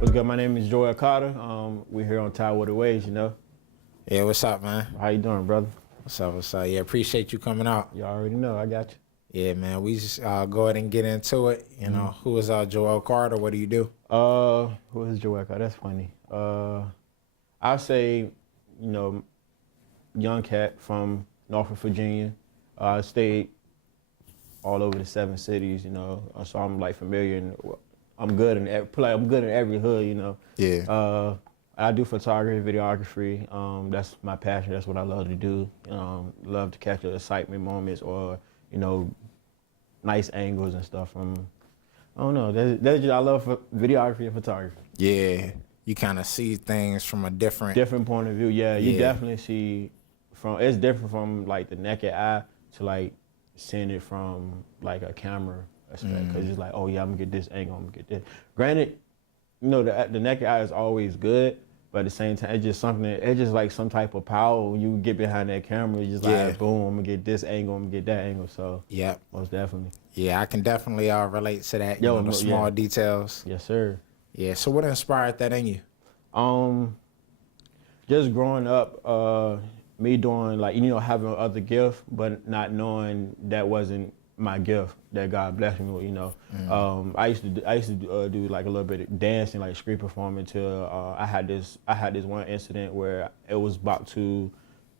What's good? My name is Joel Carter. We're here on Tidewater Waves, you know. Yeah, what's up, man? How you doing, brother? What's up, what's up? Yeah, appreciate you coming out. You already know, I got you. Yeah, man, we just go ahead and get into it. You know, who is Joel Carter? What do you do? Who is Joel Carter? That's funny. I'll say, you know, young cat from Norfolk, Virginia. I stayed all over the 7 cities, you know, so I'm like familiar and I'm good in every hood, you know. Yeah. I do photography, videography. That's my passion. That's what I love to do. Love to capture excitement moments or, you know, nice angles and stuff from, I don't know. That's just, I love videography and photography. Yeah. You kind of see things from a different point of view. Yeah, you definitely see it's different from like the naked eye to like seeing it from like a camera aspect. Because it's like, oh yeah, I'm gonna get this angle, I'm gonna get this. Granted, you know, the naked eye is always good, but at the same time, it's just like some type of power when you get behind that camera. It's just like, boom, I'm gonna get this angle, I'm gonna get that angle. So yeah, most definitely. Yeah, I can definitely relate to that. You know, the small details. Yes, sir. Yeah. So what inspired that in you? Just growing up, me doing like, you know, having other gift, but not knowing that wasn't my gift that God blessed me with, you know. I used to do like a little bit of dancing, like street performing till I had this one incident where it was about to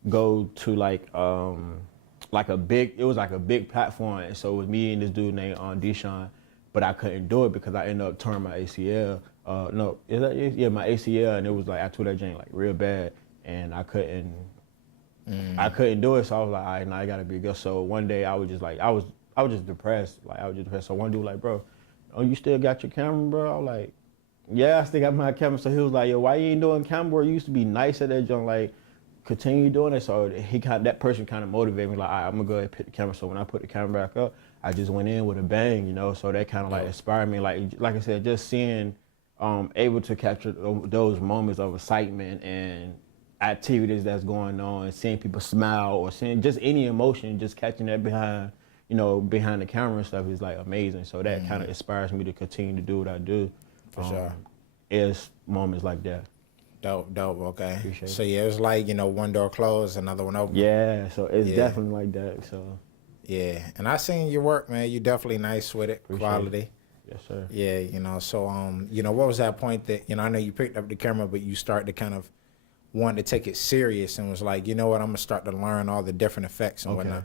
go to like a big platform, and so it was me and this dude named Deshaun, but I couldn't do it because I ended up tearing my ACL. My ACL, and it was like I tore that joint like real bad, and I couldn't do it. So I was like, all right, now I gotta be good. So one day I was just like, I was just depressed. So one dude like, bro, oh, you still got your camera, bro? I was like, yeah, I still got my camera. So he was like, yo, why you ain't doing camera, bro? You used to be nice at that joint, like, continue doing it. So that person kind of motivated me, like, all right, I'm gonna go ahead and pick the camera. So when I put the camera back up, I just went in with a bang, you know. So that kind of like inspired me, like I said, just seeing, able to capture those moments of excitement and activities that's going on, and seeing people smile or seeing just any emotion, just catching that behind the camera and stuff is like amazing. So that kind of inspires me to continue to do what I do. For sure. It's moments like that. Dope, okay. Appreciate so yeah, it was like, you know, one door closed, another one open. Yeah, so it's definitely like that. So yeah, and I seen your work, man. You definitely nice with it. Appreciate Quality. It. Yes, sir. Yeah, you know, so you know, what was that point that, you know, I know you picked up the camera, but you started to kind of want to take it serious and was like, you know what, I'm gonna start to learn all the different effects and whatnot.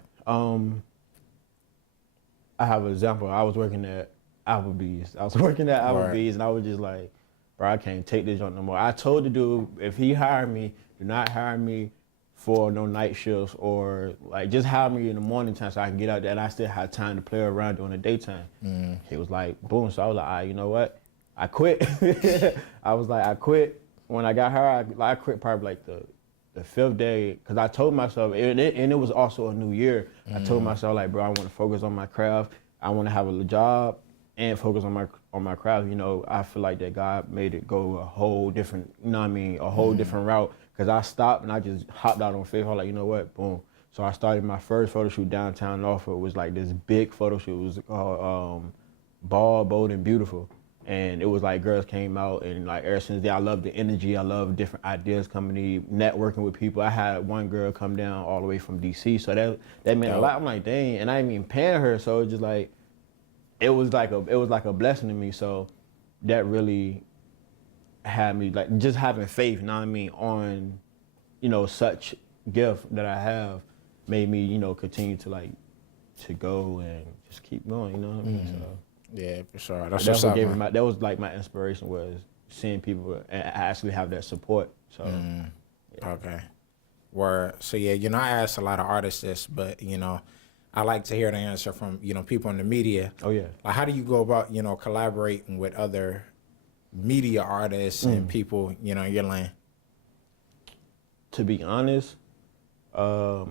I have an example. I was working at Applebee's. And I was just like, bro, I can't take this joint no more. I told the dude, if he hired me, do not hire me for no night shifts, or like just hire me in the morning time so I can get out there and I still have time to play around during the daytime. He was like, boom. So I was like, all right, you know what? I quit. I quit. When I got hired, I quit probably like the 5th day, because I told myself, and it was also a new year. I told myself, like, bro, I want to focus on my craft. I want to have a job and focus on my craft. You know, I feel like that God made it go a whole different, you know what I mean, a whole different route. Because I stopped and I just hopped out on faith. I was like, you know what, boom. So I started my first photo shoot downtown Norfolk. It was like this big photo shoot. It was called Bald, Bold, and Beautiful. And it was like girls came out, and like ever since then, I love the energy. I love different ideas coming in, networking with people. I had one girl come down all the way from DC, so that meant a lot. I'm like, dang, and I ain't even paying her, so it just like, it was like a blessing to me. So that really had me like just having faith, you know what I mean, on, you know, such gift that I have made me, you know, continue to like to go and just keep going, you know what I mean? So. Yeah, for sure. That was like my inspiration, was seeing people and actually have that support. So, Okay. So yeah, you know, I asked a lot of artists this, but you know, I like to hear the answer from, you know, people in the media. Oh yeah. Like, how do you go about, you know, collaborating with other media artists and people, you know, in your lane? To be honest, I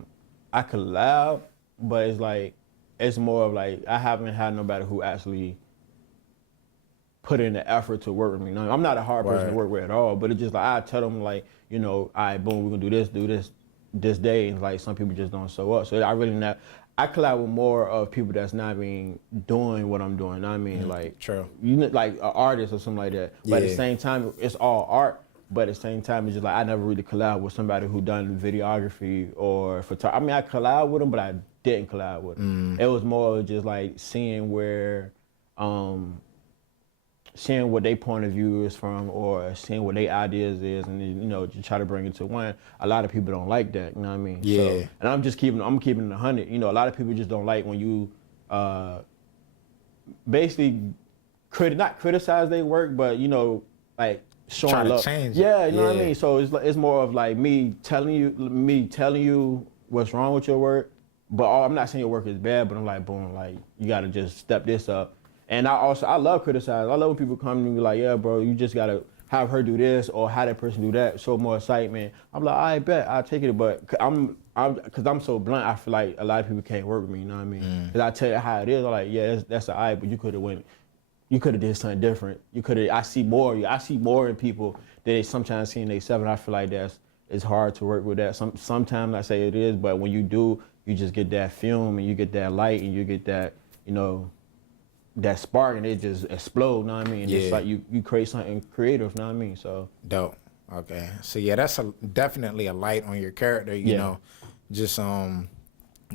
collab, but it's like, it's more of like, I haven't had nobody who actually put in the effort to work with me. Now, I'm not a hard person to work with at all, but it's just like, I tell them like, you know, all right, boom, we're gonna do this day, and like some people just don't show up. So I collab with more of people that's not being doing what I'm doing. I mean, like, true. You know, like an artist or something like that. But at the same time, it's all art. But at the same time, it's just like I never really collab with somebody who done videography or photography. I mean, I collab with them, but I didn't collab with them. It was more of just like seeing where, seeing what their point of view is from, or seeing what their ideas is, and then, you know, just try to bring it to one. A lot of people don't like that, you know what I mean? Yeah. So, and I'm keeping it 100. You know, a lot of people just don't like when you basically not criticize their work, but you know, like showing Try to love. change it. Yeah, you know what I mean? So it's more of like me telling you what's wrong with your work, but I'm not saying your work is bad, but I'm like, boom, like you gotta just step this up. And I love criticize. I love when people come to me and be like, yeah, bro, you just gotta have her do this or have that person do that, show more excitement. I'm like, I bet I'll take it, but because I'm so blunt, I feel like a lot of people can't work with me, you know what I mean? Because I tell you how it is, I'm like, yeah, that's all right, but you could have did something different. I see more in people that they sometimes see in themselves, and I feel like it's hard to work with that. Sometimes I say it is, but when you do, you just get that film and you get that light and you get that, you know, that spark, and it just explode, you know what I mean? It's like you create something creative, you know what I mean? So dope. Okay. So yeah, that's definitely a light on your character, you know, just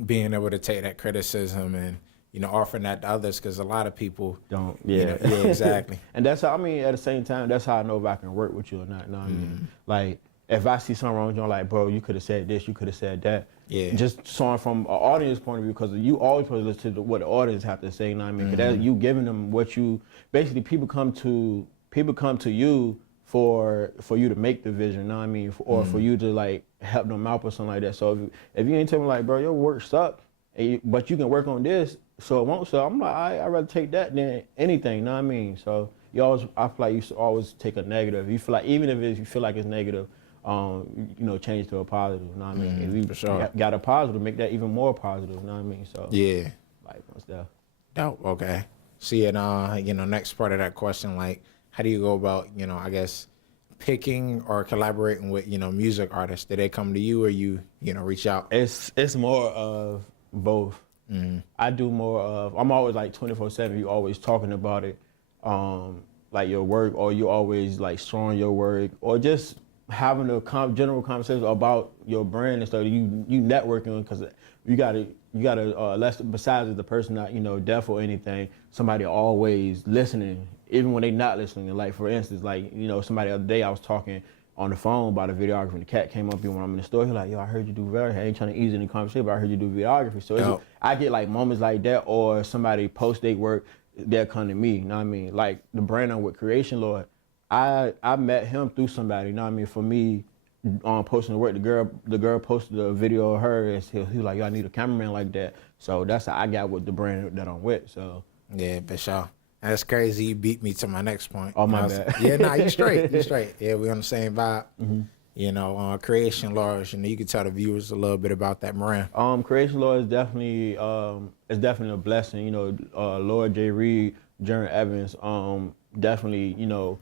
being able to take that criticism and, you know, offering that to others, because a lot of people don't. You know, yeah, exactly. And that's how, I mean, at the same time, that's how I know if I can work with you or not, you know what I mean? Like, if I see something wrong with you, I'm like, bro, you could have said this, you could have said that. Yeah. Just showing from an audience point of view, because you always supposed to listen to what the audience have to say, you know what I mean? Because you giving them what you, basically people come to you for you to make the vision, you know what I mean? Or for you to like help them out or something like that. So if you ain't telling me like, bro, your work suck, but you can work on this, so it won't. So I'm like, I'd rather take that than anything, you know what I mean? So I feel like you should always take a negative. You feel like, even if you feel like it's negative, you know, change to a positive, you know what I mean? If you for sure. got a positive, make that even more positive, you know what I mean? So Yeah. like, what's that? Dope. Okay. See, and you know, next part of that question, like, how do you go about, you know, I guess, picking or collaborating with, you know, music artists? Do they come to you, or you know, reach out? It's more of both. I do more of, I'm always like 24/7. You always talking about it, like your work, or you always like showing your work, or just having a general conversation about your brand and stuff. You networking, because you gotta less, besides the person not, you know, deaf or anything, somebody always listening, even when they not listening. Like for instance, like, you know, somebody the other day I was talking on the phone about a videographer, and the cat came up to me when I'm in the store. He like, yo, I heard you do I ain't trying to ease any conversation, but I heard you do videography. So I get like moments like that, or somebody post their work, they'll come to me, you know what I mean? Like the brand I'm with, Creation Lord, I met him through somebody, you know what I mean? For me, posting the work, the girl posted a video of her, and he was like, yo, I need a cameraman like that. So that's how I got with the brand that I'm with. So yeah, for sure. That's crazy. You beat me to my next point. Oh, my bad. Yeah, nah, you straight. You straight. Yeah, we on the same vibe. You know, Creation Laws, you know, you can tell the viewers a little bit about that brand. Creation Law is definitely a blessing. You know, Lord J. Reed, Jern Evans, definitely, you know,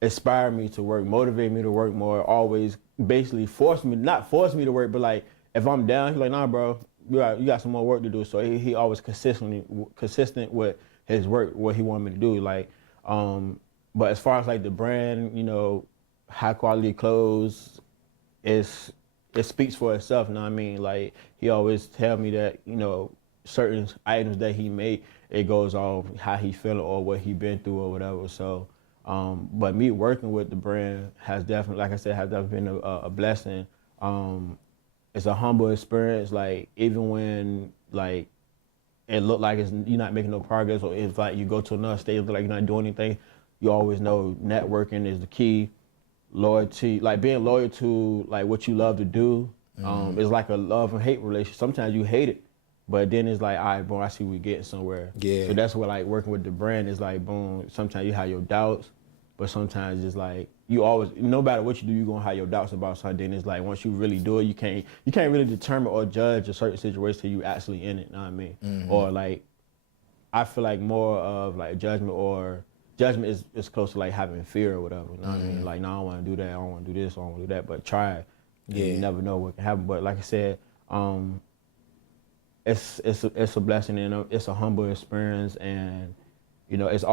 inspired me to work, motivate me to work more, always basically not force me to work, but like if I'm down, he's like, nah, bro, you got some more work to do. So he always consistent with his work, what he wanted me to do. Like, but as far as like the brand, you know, high quality clothes, it speaks for itself, you know what I mean? Like he always tell me that, you know, certain items that he make, it goes off how he feeling or what he been through or whatever. So, but me working with the brand has definitely, like I said, has definitely been a blessing. It's a humble experience. Like even when like it look like you're not making no progress, or it's like you go to another stage, look like you're not doing anything, you always know networking is the key. Loyalty, like being loyal to like what you love to do, it's like a love and hate relationship. Sometimes you hate it, but then it's like, all right, boom, I see we getting somewhere. Yeah. So that's what like working with the brand is like, boom. Sometimes you have your doubts, but sometimes it's like you always, no matter what you do, you're gonna have your doubts about something. It's like once you really do it, you can't really determine or judge a certain situation till you actually in it. You know what I mean? Or like, I feel like more of like judgment is close to like having fear or whatever. You know what I mean? Like, no, I don't want to do that. I don't want to do this. I don't want to do that. But try it. Yeah. You never know what can happen. But like I said, it's a blessing and it's a humble experience, and you know it's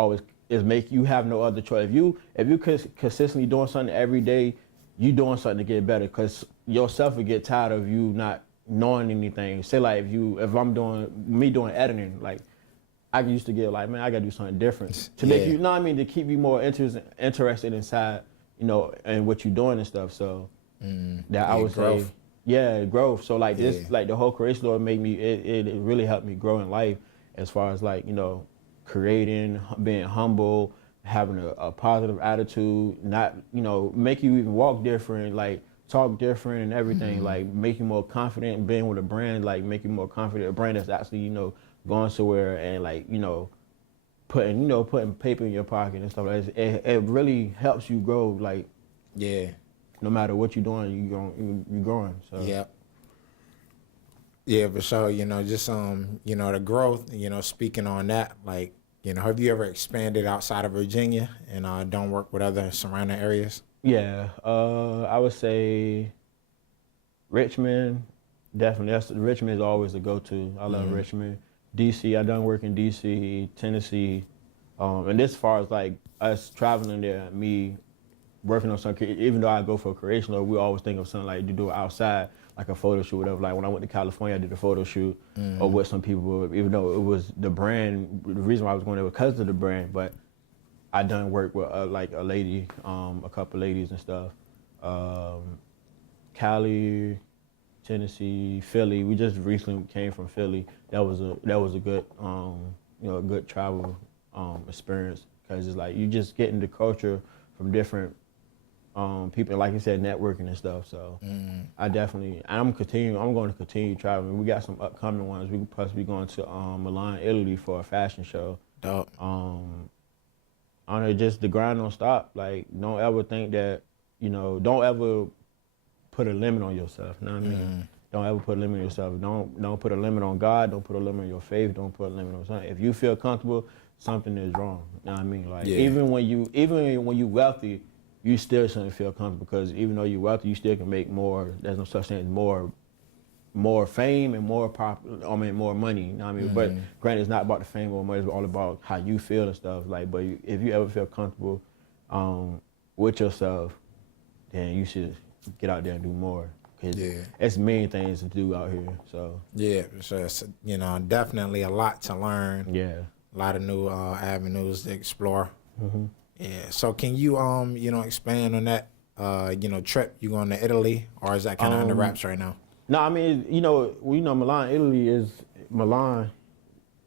make you have no other choice. If you consistently doing something every day, you doing something to get better, because yourself will get tired of you not knowing anything. Say like if I'm doing editing, like I used to get like, man, I gotta do something different to make you know what I mean, to keep you more interested inside, you know, and what you're doing and stuff. So that I would growth. say, yeah, growth. So like this, like the whole creation Lord made me, it really helped me grow in life as far as like, you know, creating, being humble, having a positive attitude, not, you know, make you even walk different, like talk different and everything, like make you more confident, being with a brand, like make you more confident, a brand that's actually, you know, going somewhere and like, you know, putting paper in your pocket and stuff like that. It really helps you grow, like, no matter what you're doing, you're growing. So yeah, for sure. You know, just you know, the growth. You know, speaking on that, like, you know, have you ever expanded outside of Virginia and done work with other surrounding areas? Yeah, I would say Richmond, definitely. Richmond is always a go-to. I love Richmond. DC, I done work in DC, Tennessee, and this far as like us traveling there, me working on something, even though I go for a creation, we always think of something like to do outside, like a photo shoot, whatever. Like when I went to California, I did a photo shoot, or with some people, even though it was the brand, the reason why I was going there was because of the brand, but I done work with like a lady, a couple ladies and stuff. Cali, Tennessee, Philly. We just recently came from Philly. That was a good, you know, a good travel experience, because it's like you just getting the culture from different people, like you said, networking and stuff. So I'm going to continue traveling. We got some upcoming ones. We could possibly going to Milan, Italy for a fashion show. Dope. I don't know, just the grind don't stop. Like, don't ever think that, you know, don't ever put a limit on yourself. You know what I mean? Don't ever put a limit on yourself. Don't put a limit on God. Don't put a limit on your faith. Don't put a limit on something. If you feel comfortable, something is wrong. You know what I mean? Like even when you wealthy, you still shouldn't feel comfortable, because even though you're wealthy, you still can make more. There's no such thing as more fame and more more money. You know what I mean? But granted, it's not about the fame or money. It's all about how you feel and stuff. Like, but if you ever feel comfortable with yourself, then you should get out there and do more. Cause it's many things to do out here. So so it's, you know, definitely a lot to learn. Yeah, a lot of new avenues to explore. Yeah. So can you you know, expand on that you know, trip you going to Italy, or is that kind of under wraps right now? No, I mean, you know, Milan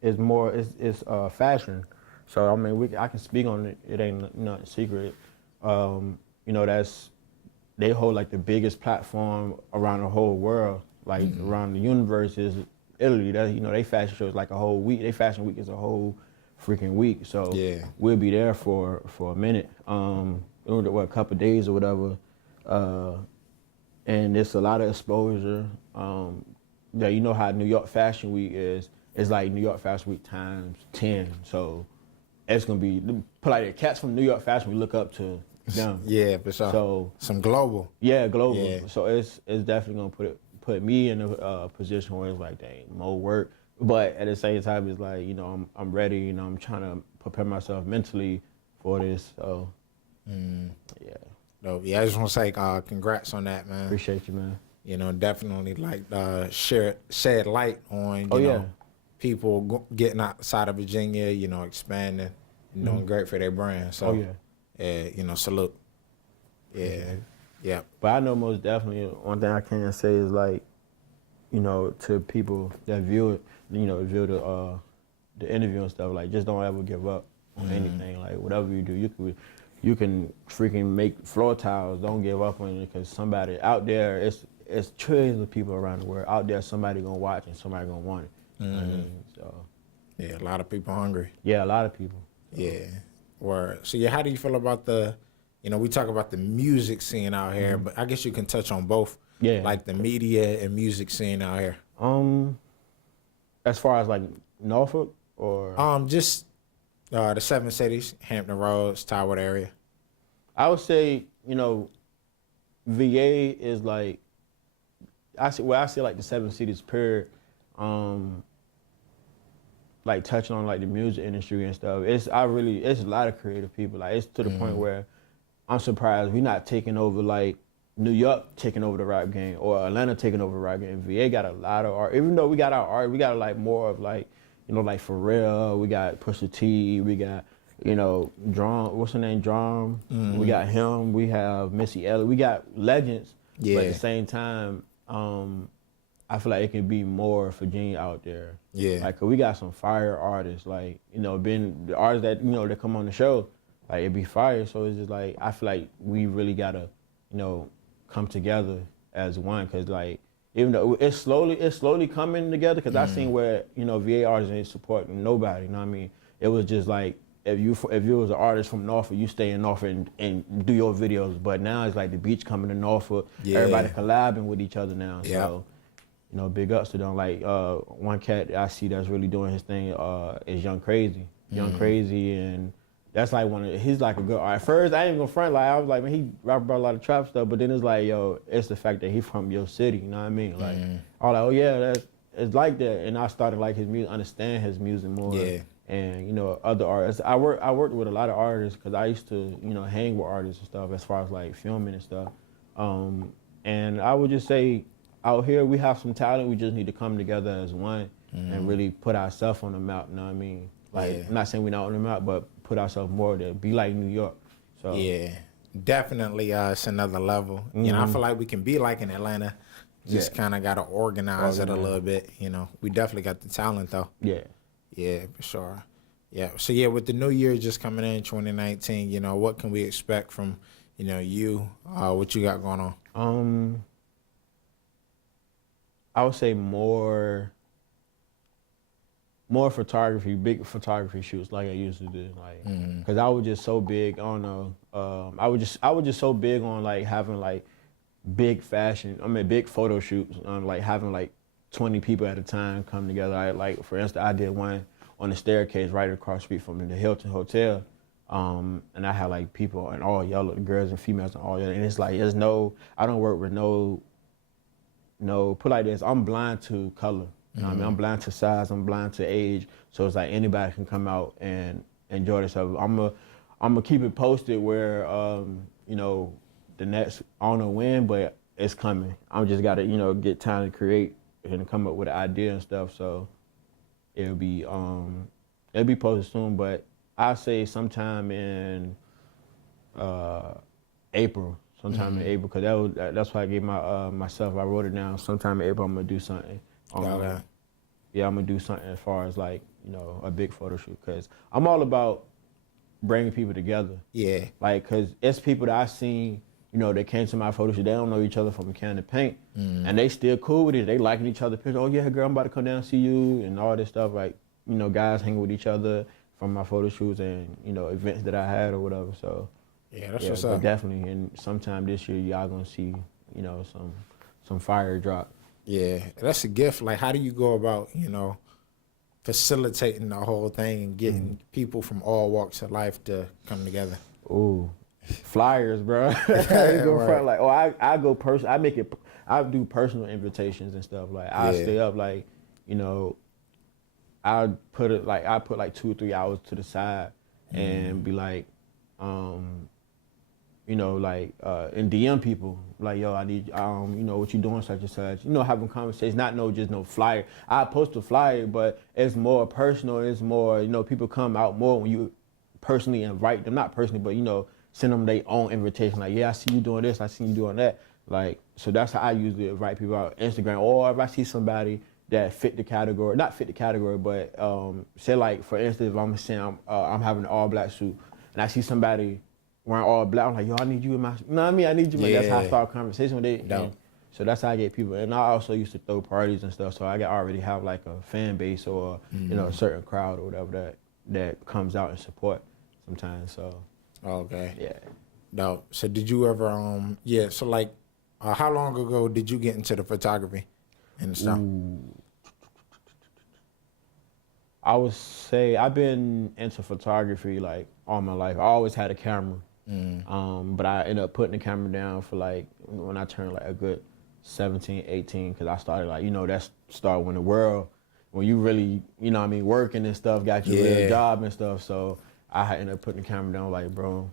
is more it's fashion. So I mean, I can speak on it. It ain't nothing secret. You know, they hold like the biggest platform around the whole world, like around the universe is Italy. That, you know, they fashion show is like a whole week. They fashion week is a whole freaking week. So we'll be there for a minute, a couple of days or whatever. And it's a lot of exposure. Yeah, you know how New York Fashion Week is. It's like New York Fashion Week times 10. So it's gonna be like the cats from New York Fashion Week look up to them. Yeah, for sure. So some global. Yeah, global. Yeah. So it's definitely gonna put me in a position where it's like, dang, more work. But at the same time, it's like, you know, I'm ready. You know, I'm trying to prepare myself mentally for this. So yeah. No, yeah, I just want to say congrats on that, man. Appreciate you, man. You know, definitely like shed light on you know, people getting outside of Virginia, you know, expanding and doing great for their brand. So you know, salute. Yeah. But I know most definitely one thing I can say is like, you know, to people that view the interview and stuff, like just don't ever give up on anything. Like whatever you do, you can freaking make floor tiles. Don't give up on it, because somebody out there, it's trillions of people around the world out there. Somebody gonna watch and somebody gonna want it. So yeah, a lot of people hungry. Yeah, a lot of people. Yeah. Word. So yeah, how do you feel about you know, we talk about the music scene out here, but I guess you can touch on both. Yeah. Like the media and music scene out here. As far as like Norfolk or just the 7 cities, Hampton Roads, Tidewater area. I would say, you know, VA is like I see like the 7 cities period. like touching on like the music industry and stuff. It's a lot of creative people. Like it's to the point where I'm surprised we're not taking over like New York taking over the rap game or Atlanta taking over the rap game. VA got a lot of art. Even though we got our art, we got like more of like, you know, like Pharrell, we got Pusha T, we got, you know, Drum, what's her name, Drum, we got him, we have Missy Elliott, we got legends, Yeah. but at the same time, I feel like it can be more Virginia out there. Yeah. Like, 'cause we got some fire artists, like, you know, been the artists that, you know, that come on the show, like, it be fire. So it's just like, I feel like we really gotta, you know, come together as one. 'Cause like, even though it's slowly coming together, 'cause I seen where, you know, VA artists ain't supporting nobody, you know what I mean? It was just like, if you was an artist from Norfolk, you stay in Norfolk and do your videos. But now it's like the beach coming to Norfolk, everybody collabing with each other now. Yeah. So, you know, big ups to them. Like one cat I see that's really doing his thing is Young Crazy. Young Crazy, and that's like he's like a good artist. At first, I ain't gonna front, like I was like, man, he rap about a lot of trap stuff, but then it's like, yo, it's the fact that he from your city, you know what I mean? Like, I was like, oh yeah, it's like that. And I started like his music, understand his music more. Yeah. And, you know, other artists. I worked with a lot of artists because I used to, you know, hang with artists and stuff as far as like filming and stuff. And I would just say, out here we have some talent. We just need to come together as one and really put ourselves on the map. You know what I mean? Like, I'm not saying we're not on the map, but put ourselves more to be like New York. So yeah, definitely. It's another level. You know, I feel like we can be like in Atlanta. Just kind of got to organize it a little bit. You know, we definitely got the talent though. Yeah. Yeah, for sure. Yeah. So yeah, with the new year just coming in 2019, you know, what can we expect from, you know, you, what you got going on? I would say more photography, big photography shoots like I used to do. Like, cause I was just so big, I don't know. I was just so big on like having like big big photo shoots, like having like 20 people at a time come together. Like, for instance, I did one on the staircase right across the street from the Hilton Hotel. And I had like people and all yellow, girls and females and all yellow. And it's like, I don't work with put like this, I'm blind to color. You know what I mean? I'm blind to size, I'm blind to age. So it's like anybody can come out and enjoy themselves. I'm gonna keep it posted where, you know, the next, I don't know when, but it's coming. I just gotta, you know, get time to create and come up with an idea and stuff. So it'll be posted soon, but I'll say sometime in April. Sometime in April, because that's why I gave myself, I wrote it down. Sometime in April, I'm gonna do something. Yeah, I'm gonna do something as far as like, you know, a big photo shoot, because I'm all about bringing people together. Yeah. Like, because it's people that I seen, you know, they came to my photo shoot, they don't know each other from a can of paint, and they still cool with it. They liking each other's pictures. Oh yeah, girl, I'm about to come down and see you, and all this stuff. Like, you know, guys hanging with each other from my photo shoots and, you know, events that I had or whatever. So yeah, that's what's up. Definitely, and sometime this year, y'all gonna see, you know, some fire drop. Yeah, that's a gift. Like, how do you go about, you know, facilitating the whole thing and getting people from all walks of life to come together? Ooh, flyers, bro. Front, like, I go I do personal invitations and stuff. Like, I stay up, like, you know, I put like 2 or 3 hours to the side and be like, you know, like, and DM people, like, yo, I need, you know, what you doing, such and such. You know, having conversations, not just no flyer. I post a flyer, but it's more personal. It's more, you know, people come out more when you personally invite them, not personally, but, you know, send them their own invitation. Like, yeah, I see you doing this, I see you doing that. Like, so that's how I usually invite people out, Instagram. Or if I see somebody that fit the category, not fit the category, but say, like, for instance, if I'm saying I'm having an all black suit and I see somebody wearing all black, I'm like, yo, I need you in my, you know what I mean? I need you. Yeah. That's how I start a conversation with it. So that's how I get people. And I also used to throw parties and stuff, so I already have like a fan base or, you know, a certain crowd or whatever that comes out and support sometimes, so. Okay. Yeah. No, so did you ever, so like, how long ago did you get into the photography and stuff? Ooh. I would say I've been into photography like all my life. I always had a camera. But I ended up putting the camera down for like when I turned like a good 17, 18, because I started like, that started when you really, working and stuff, got your real job and stuff. So I had ended up putting the camera down like, bro.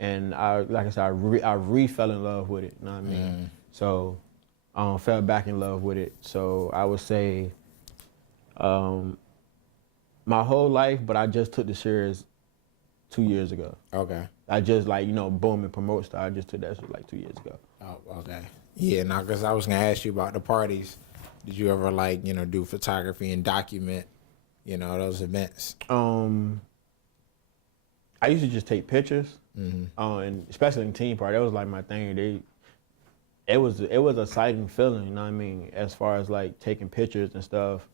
And like I said, I re-fell in love with it, you know what I mean? So fell back in love with it. So I would say my whole life, but I just took the serious 2 years ago. Okay. I just boom and promote stuff. I just took that shit like 2 years ago. Oh, okay. Yeah, now because I was gonna ask you about the parties. Did you ever do photography and document, those events? I used to just take pictures, and especially in team party, that was like my thing. It was a exciting feeling, you know what I mean? As far as like taking pictures and stuff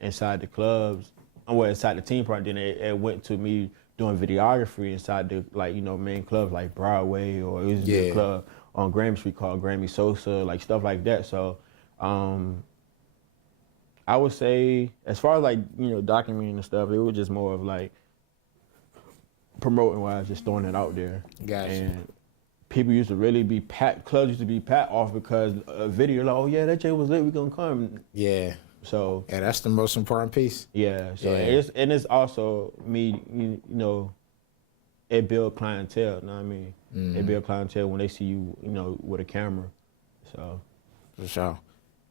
inside the clubs, inside the team party. Then it went to me doing videography inside the main clubs like Broadway, or it was a club on Grammy Street called Grammy Sosa, like stuff like that. So I would say as far as documenting and stuff, it was just more of like promoting wise, just throwing it out there. Gotcha. And people used to really be packed. Clubs used to be packed off because a video like, oh yeah, that Jay was lit, we gonna come. Yeah. So yeah, that's the most important piece. Yeah. So it's also me, it build clientele. You know what I mean? It build clientele when they see you, with a camera. So. For sure.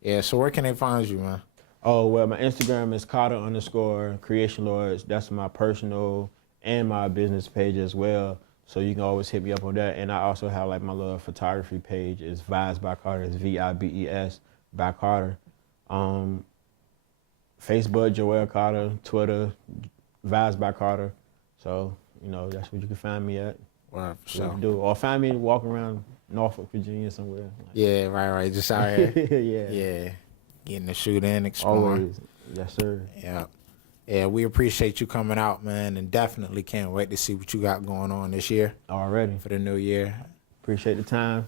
Yeah. So where can they find you, man? Oh well, my Instagram is Carter_Creation Lords. That's my personal and my business page as well. So you can always hit me up on that. And I also have like my little photography page. It's Vibes by Carter. It's VIBES by Carter. Facebook, Joel Carter. Twitter, Vibes by Carter. So, that's what you can find me at. Wow, for sure. Or find me walking around Norfolk, Virginia somewhere. Yeah, right. Just out here. Yeah. Getting the shoot in, exploring. Always. Yes, sir. Yeah. Yeah, we appreciate you coming out, man, and definitely can't wait to see what you got going on this year. Already. For the new year. Appreciate the time.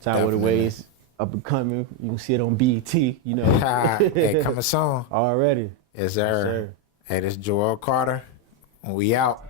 Tidewater Waves, up and coming. You can see it on BET, Hey, coming soon. Already. Yes, sir. Yes, sir. Hey, this is Joel Carter, and we out.